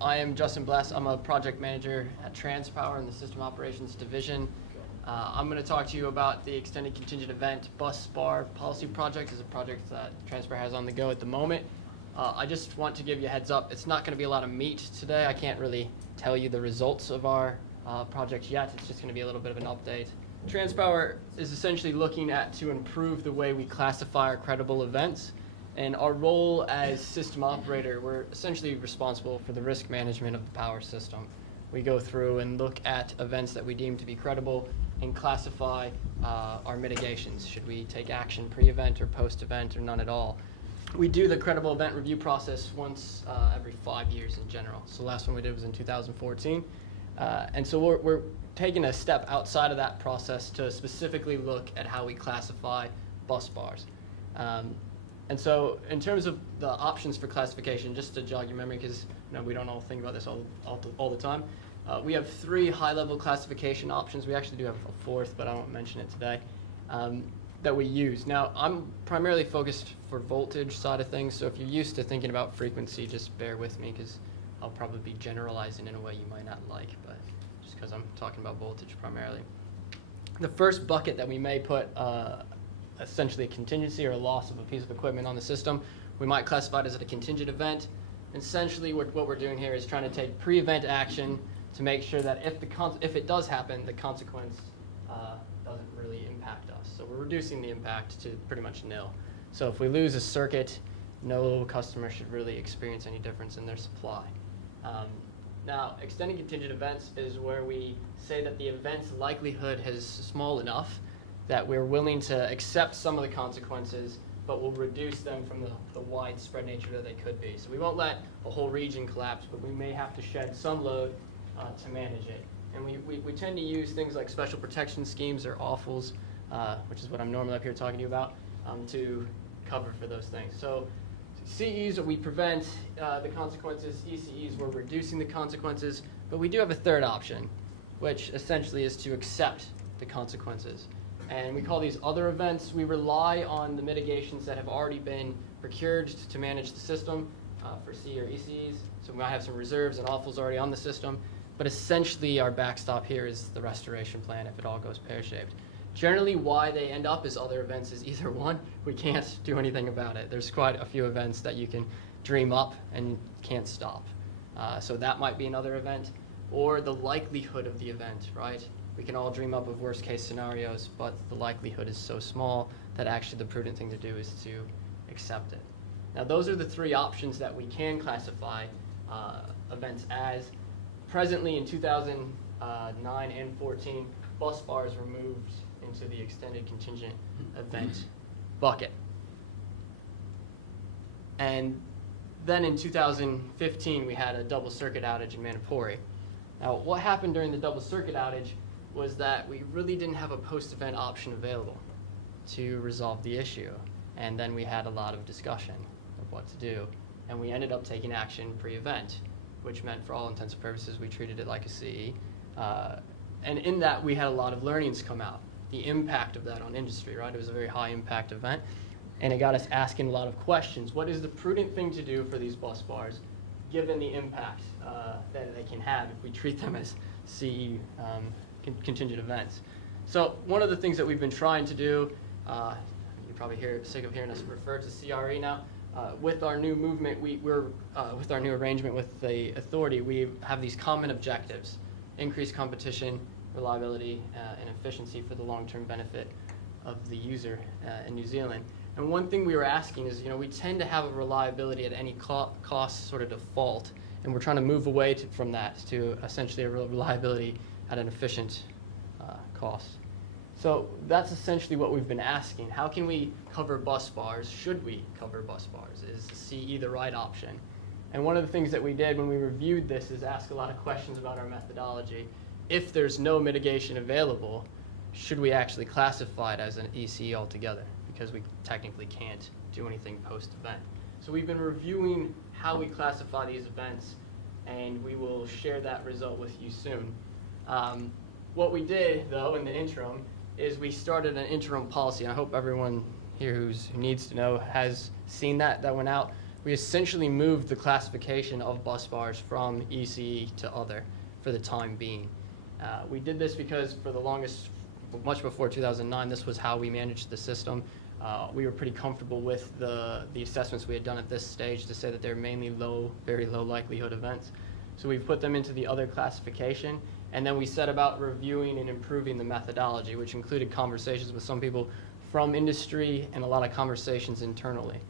I am Justin Bless. I'm a project manager at Transpower in the System Operations Division. I'm going to talk to you about the Extended Contingent Event Bus Bar Policy Project. It's a project that Transpower has on the go at the moment. I just want to give you a heads up. It's not going to be a lot of meat today. I can't really tell you the results of our project yet. It's just going to be a little bit of an update. Transpower is essentially looking to improve the way we classify our credible events. And our role as system operator, we're essentially responsible for the risk management of the power system. We go through and look at events that we deem to be credible and classify our mitigations. Should we take action pre-event or post-event or none at all? We do the credible event review process once every 5 years in general. So the last one we did was in 2014. And so we're taking a step outside of that process to specifically look at how we classify bus bars. And so in terms of the options for classification, just to jog your memory, because we don't all think about this all the time, we have 3 high-level classification options. We actually do have a 4th, but I won't mention it today, that we use. Now, I'm primarily focused for voltage side of things, so if you're used to thinking about frequency, just bear with me, because I'll probably be generalizing in a way you might not like, but just because I'm talking about voltage primarily. The first bucket that we may put essentially a contingency or a loss of a piece of equipment on the system, we might classify it as a contingent event. Essentially, what we're doing here is trying to take pre-event action to make sure that if it does happen, the consequence doesn't really impact us. So we're reducing the impact to pretty much nil. So if we lose a circuit, no customer should really experience any difference in their supply. Now, extended contingent events is where we say that the event's likelihood is small enough that we're willing to accept some of the consequences, but we'll reduce them from the widespread nature that they could be. So we won't let a whole region collapse, but we may have to shed some load to manage it. And we tend to use things like special protection schemes or AWFLs, which is what I'm normally up here talking to you about, to cover for those things. So CEs, we prevent the consequences. ECEs, we're reducing the consequences. But we do have a third option, which essentially is to accept the consequences. And we call these other events. We rely on the mitigations that have already been procured to manage the system for CE or ECEs. So we might have some reserves and AWFLs already on the system. But essentially, our backstop here is the restoration plan if it all goes pear-shaped. Generally, why they end up as other events is either one, we can't do anything about it. There's quite a few events that you can dream up and can't stop. So that might be another event. Or the likelihood of the event, right? We can all dream up of worst case scenarios, but the likelihood is so small that actually the prudent thing to do is to accept it. Now those are the 3 options that we can classify events as. Presently in 2009 and 14, bus bars were moved into the extended contingent event bucket. And then in 2015 we had a double circuit outage in Manipuri. Now what happened during the double circuit outage was that we really didn't have a post-event option available to resolve the issue. And then we had a lot of discussion of what to do. And we ended up taking action pre-event, which meant for all intents and purposes, we treated it like a CE. And in that, we had a lot of learnings come out. The impact of that on industry, right? It was a very high impact event. And it got us asking a lot of questions. What is the prudent thing to do for these bus bars, given the impact that they can have if we treat them as CE contingent events? So one of the things that we've been trying to do, you're probably sick of hearing us refer to CRE now, with our new movement, with our new arrangement with the authority, we have these common objectives: increase competition, reliability, and efficiency for the long-term benefit of the user in New Zealand. And one thing we were asking is, we tend to have a reliability at any cost sort of default, and we're trying to move away from that to essentially a reliability at an efficient cost. So that's essentially what we've been asking. How can we cover bus bars? Should we cover bus bars? Is CE the right option? And one of the things that we did when we reviewed this is ask a lot of questions about our methodology. If there's no mitigation available, should we actually classify it as an ECE altogether? Because we technically can't do anything post-event. So we've been reviewing how we classify these events, and we will share that result with you soon. What we did, though, in the interim, is we started an interim policy, and I hope everyone here who needs to know has seen that went out we essentially moved the classification of bus bars from ECE to other for the time being. We did this because for the longest, much before 2009, this was how we managed the system. We were pretty comfortable with the assessments we had done at this stage to say that they're mainly very low likelihood events. So we've put them into the other classification, and then we set about reviewing and improving the methodology, which included conversations with some people from industry and a lot of conversations internally.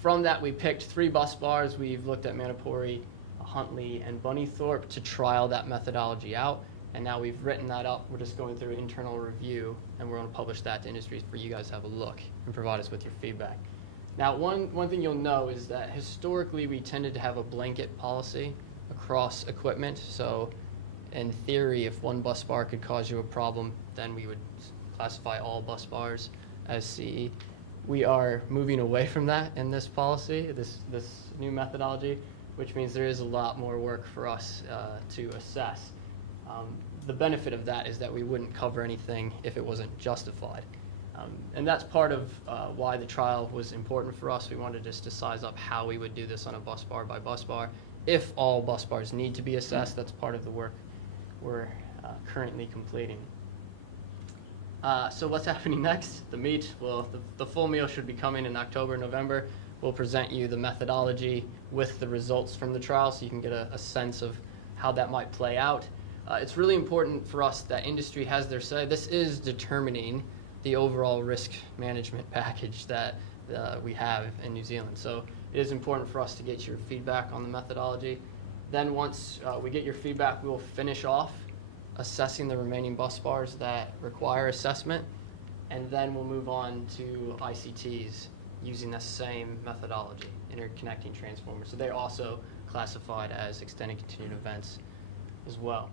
From that, we picked 3 bus bars. We've looked at Manipuri, Huntley, and Bunnythorpe to trial that methodology out, and now we've written that up. We're just going through internal review, and we're going to publish that to industry for you guys to have a look and provide us with your feedback. Now, one thing you'll know is that historically we tended to have a blanket policy across equipment. So in theory, if one bus bar could cause you a problem, then we would classify all bus bars as CE. We are moving away from that in this policy, this new methodology, which means there is a lot more work for us to assess. The benefit of that is that we wouldn't cover anything if it wasn't justified. And that's part of why the trial was important for us. We wanted just to size up how we would do this on a bus bar by bus bar. If all bus bars need to be assessed, that's part of the work we're currently completing. So what's happening next? The meat, well, the full meal should be coming in October, November. We'll present you the methodology with the results from the trial so you can get a sense of how that might play out. It's really important for us that industry has their say. This is determining the overall risk management package that we have in New Zealand. So it is important for us to get your feedback on the methodology. Then once we get your feedback, we will finish off assessing the remaining bus bars that require assessment, and then we'll move on to ICTs using the same methodology, interconnecting transformers. So they're also classified as extended continued events as well.